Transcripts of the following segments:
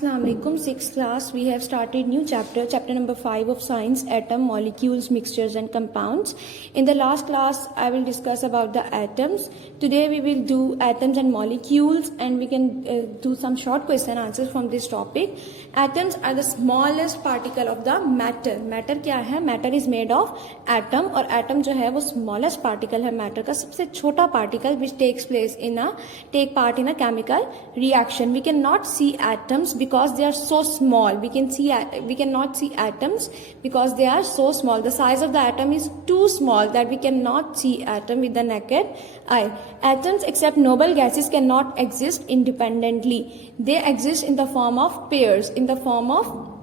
Assalamu alaikum. Sixth class, we have started new chapter number 5 of science, atom, molecules, mixtures and compounds. In the last class, I will discuss about the atoms. Today we will do atoms and molecules, and we can do some short question answers from this topic. Atoms are the smallest particle of the matter. Matter क्या है? Matter is made of atom, और atom जो है वो smallest particle है matter का, सबसे छोटा particle which take part in a chemical reaction. We cannot see atoms because they are so small. We cannot see atoms because they are so small. The size of the atom is too small that we cannot see atom with the naked eye. Atoms, except noble gases, cannot exist independently. They exist in the form of pairs, in the form of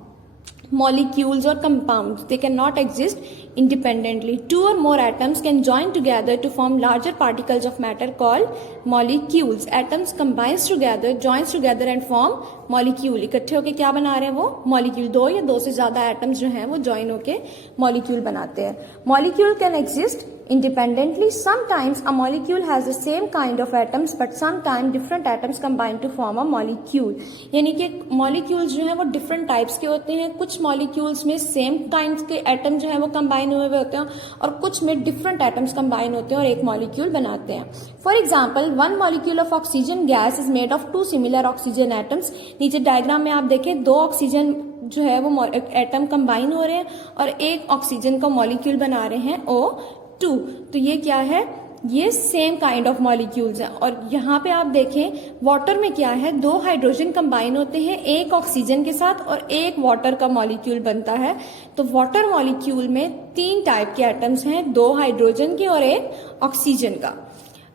molecules or compounds. They cannot exist independently. Two or more atoms can join together to form larger particles of matter called molecules. Atoms combines together, joins together and form molecule. इकट्ठे होके क्या बना रहे हैं वो? Molecule. दो या दो से ज्यादा atoms जो हैं वो join होके molecule बनाते हैं. Molecule can exist independently. Sometimes a molecule has the same kind of atoms, but sometimes different atoms combine to form a molecule. यानी कि molecules जो हैं वो different types के होते हैं. कुछ molecules में same kinds के atom जो हैं वो combine हुए होते हैं, और कुछ में different atoms combine होते हैं और एक molecule बनाते हैं. For example, one molecule of oxygen gas is made of two similar oxygen atoms. नीचे डायग्राम में आप देखें, दो ऑक्सीजन जो है वो एटम कंबाइन हो रहे हैं और एक ऑक्सीजन का मॉलिक्यूल बना रहे हैं O2. तो ये क्या है? ये सेम काइंड ऑफ मॉलिक्यूल्स हैं. और यहाँ पे आप देखें वाटर में क्या है, दो हाइड्रोजन कंबाइन होते हैं एक ऑक्सीजन के साथ और एक वाटर का मॉलिक्यूल बनता है. तो वाटर मॉलिक्यूल में तीन टाइप के एटम्स हैं, दो हाइड्रोजन के और एक ऑक्सीजन का.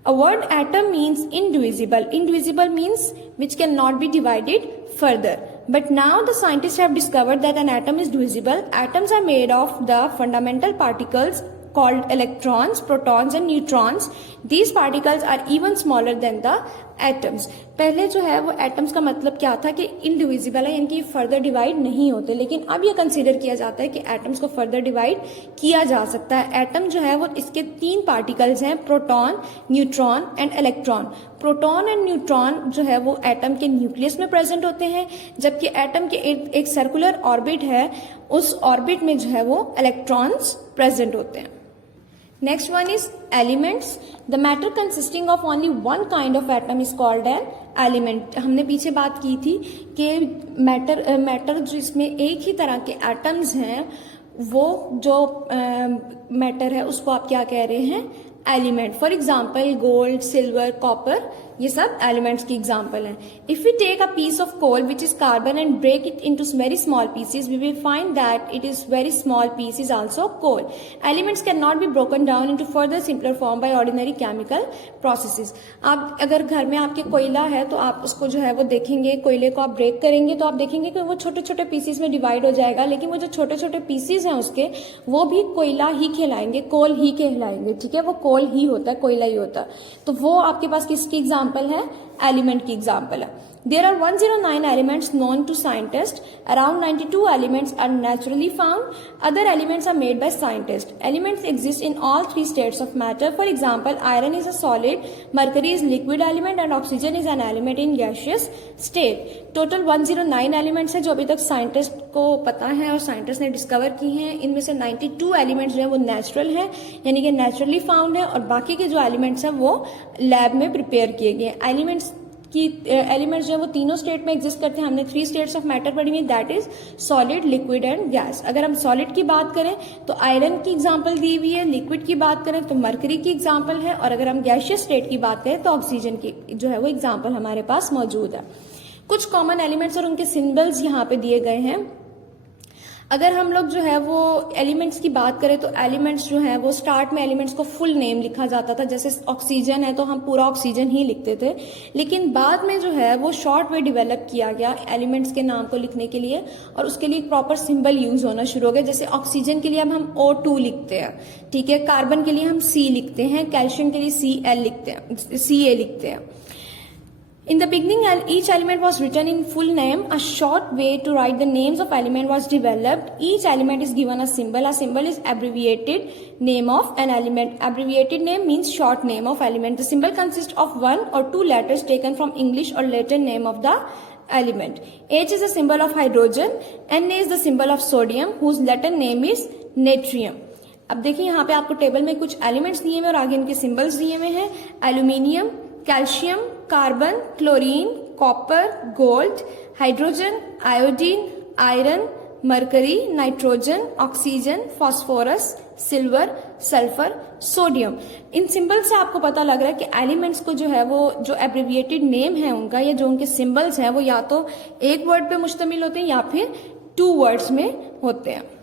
A word atom means indivisible. Indivisible means which cannot be divided further. But now the scientists have discovered that an atom is divisible. Atoms are made of the fundamental particles called electrons, protons and neutrons. These particles are even smaller than the atoms. पहले जो है वो atoms का मतलब क्या था कि indivisible है, यानी कि फर्दर डिवाइड नहीं होते. लेकिन अब ये कंसीडर किया जाता है कि एटम्स को फर्दर डिवाइड किया जा सकता है. एटम जो है वो इसके तीन पार्टिकल्स हैं, proton, neutron and electron. Proton and neutron जो है वो एटम के न्यूक्लियस में प्रेजेंट होते हैं, जबकि एटम के एक सर्कुलर ऑर्बिट है, उस ऑर्बिट में जो है वो इलेक्ट्रॉन्स प्रेजेंट होते हैं. Next one is elements. The matter consisting of only one kind of atom is called an element. हमने पीछे बात की थी कि मैटर जिसमें एक ही तरह के एटम्स हैं, वो जो मैटर है उसको आप क्या कह रहे हैं? Element. For example gold, silver, copper, ये सब एलिमेंट्स की एग्जाम्पल हैं. If we take a piece of coal which is carbon and break it into very small pieces, we will find that it is very small piece is also coal. Elements can not be broken down into further simpler form by ordinary chemical processes. आप अगर घर में आपके कोयला है तो आप उसको जो है वो देखेंगे, कोयले को आप ब्रेक करेंगे तो आप देखेंगे कि वो छोटे छोटे पीसेस में डिवाइड हो जाएगा, लेकिन वो जो छोटे छोटे पीसेस हैं उसके, वो भी कोयला ही कहलाएंगे, कोल ही कहलाएंगे. ठीक है, वो कोल ही होता है, कोयला ही होता है. तो वो आपके पास किसकी एग्जाम्पल है? एलिमेंट की एग्जाम्पल है. There are 109 elements known to scientists. Around 92 elements are naturally found. Other elements are made by scientists. Elements exist in all three states of matter. For example, iron is a solid, mercury is liquid element, and oxygen is an element in gaseous state. Total 109 elements है जो अभी तक scientist को पता है और scientist ने discover की हैं. इनमें से 92 एलिमेंट्स जो है वो नेचुरल हैं, यानी कि नेचुरली फाउंड है, और बाकी के जो एलिमेंट्स हैं वो लैब में प्रिपेयर किए गए. एलिमेंट्स जो है वो तीनों स्टेट में एग्जिस्ट करते हैं. हमने 3 स्टेट्स ऑफ मैटर पढ़ी हुई, that is solid, liquid and gas. अगर हम सॉलिड की बात करें तो आयरन की एग्जांपल दी हुई है, लिक्विड की बात करें तो मरकरी की एग्जांपल है, और अगर हम गैसियस स्टेट की बात करें तो ऑक्सीजन की जो है वो एग्जांपल हमारे पास मौजूद है. कुछ कॉमन एलिमेंट्स और उनके सिंबल्स यहाँ पे दिए गए हैं. अगर हम लोग जो है वो एलिमेंट्स की बात करें तो एलिमेंट्स जो है वो स्टार्ट में एलिमेंट्स को फुल नेम लिखा जाता था. जैसे ऑक्सीजन है तो हम पूरा ऑक्सीजन ही लिखते थे, लेकिन बाद में जो है वो शॉर्ट वे डेवलप किया गया एलिमेंट्स के नाम को लिखने के लिए, और उसके लिए प्रॉपर सिंबल यूज होना शुरू हो गया. जैसे ऑक्सीजन के लिए अब हम O2 लिखते हैं, ठीक है, कार्बन के लिए हम C लिखते हैं, कैल्शियम के लिए Cl लिखते हैं, Ca लिखते हैं. In the beginning, each element was written in full name. A short way to write the names of element was developed. Each element is given a symbol. A symbol is abbreviated name of an element. Abbreviated name means short name of element. The symbol consists of one or two letters taken from English or Latin name of the element. H is a symbol of hydrogen, Na is the symbol of sodium whose Latin name is natrium. अब देखिए यहाँ पे आपको table में कुछ elements दिए हुए और आगे इनके सिंबल्स दिए हुए हैं. Aluminium, calcium, carbon, chlorine, copper, gold, hydrogen, iodine, iron, mercury, nitrogen, oxygen, phosphorus, silver, sulphur, sodium. इन सिंबल से आपको पता लग रहा है कि एलिमेंट्स को जो है वो जो एब्रिविएटेड नेम है उनका या जो उनके सिंबल्स हैं वो या तो एक वर्ड पे मुश्तमिल होते हैं या फिर 2 वर्ड्स में होते हैं.